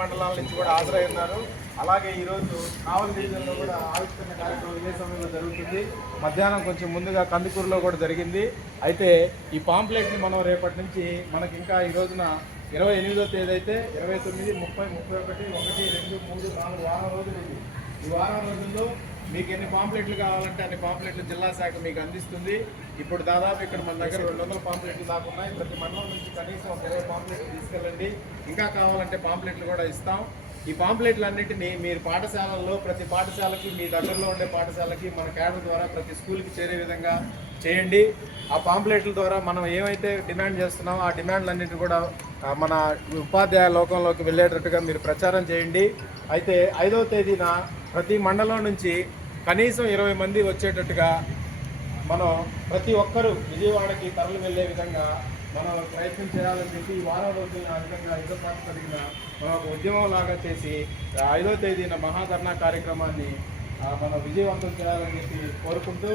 మండలాల నుంచి కూడా హాజరై ఉన్నారు అలాగే ఈరోజు కావలి డివిజన్లో కూడా ఆవిష్కరణ కార్యక్రమం ఇదే సమయంలో జరుగుతుంది. మధ్యాహ్నం కొంచెం ముందుగా కందుకూరులో కూడా జరిగింది. అయితే ఈ పాంప్లెట్ని మనం రేపటి నుంచి మనకి ఇంకా ఈ రోజున ఇరవై ఎనిమిదో తేదీ అయితే ఇరవై తొమ్మిది ముప్పై ముప్పై ఒకటి ఒకటి రెండు మూడు నాలుగు వారం రోజులు ఈ వారం రోజుల్లో మీకు ఎన్ని పాంప్లెట్లు కావాలంటే అన్ని పాంప్లెట్లు జిల్లా శాఖ మీకు అందిస్తుంది. ఇప్పుడు దాదాపు ఇక్కడ మన దగ్గర రెండు వందల పాంప్లెట్లు దాకా ఉన్నాయి. ప్రతి మండలం నుంచి కనీసం ఒక ఇరవై పాంప్లెట్లు తీసుకెళ్ళండి. ఇంకా కావాలంటే పాంప్లెట్లు కూడా ఇస్తాం. ఈ పాంప్లెట్లన్నింటినీ మీరు పాఠశాలల్లో ప్రతి పాఠశాలకి మీ దగ్గరలో ఉండే పాఠశాలకి మన క్యాడర్ ద్వారా ప్రతి స్కూల్కి చేరే విధంగా చేయండి. ఆ పాంప్లెట్ల ద్వారా మనం ఏమైతే డిమాండ్ చేస్తున్నామో ఆ డిమాండ్లన్నింటినీ కూడా మన ఉపాధ్యాయ లోకంలోకి వెళ్ళేటట్టుగా మీరు ప్రచారం చేయండి. అయితే ఐదవ తేదీన ప్రతి మండలం నుంచి కనీసం ఇరవై మంది వచ్చేటట్టుగా మనం ప్రతి ఒక్కరూ విజయవాడకి తరలి వెళ్ళే విధంగా మనం ప్రయత్నం చేయాలని చెప్పి ఈ వారం రోజున ఆ విధంగా యుద్ధ ప్రాతిపదికన మనం ఒక ఉద్యమం లాగా చేసి ఐదో తేదీన మహాధర్నా కార్యక్రమాన్ని మనం విజయవంతం చేయాలని చెప్పి కోరుకుంటూ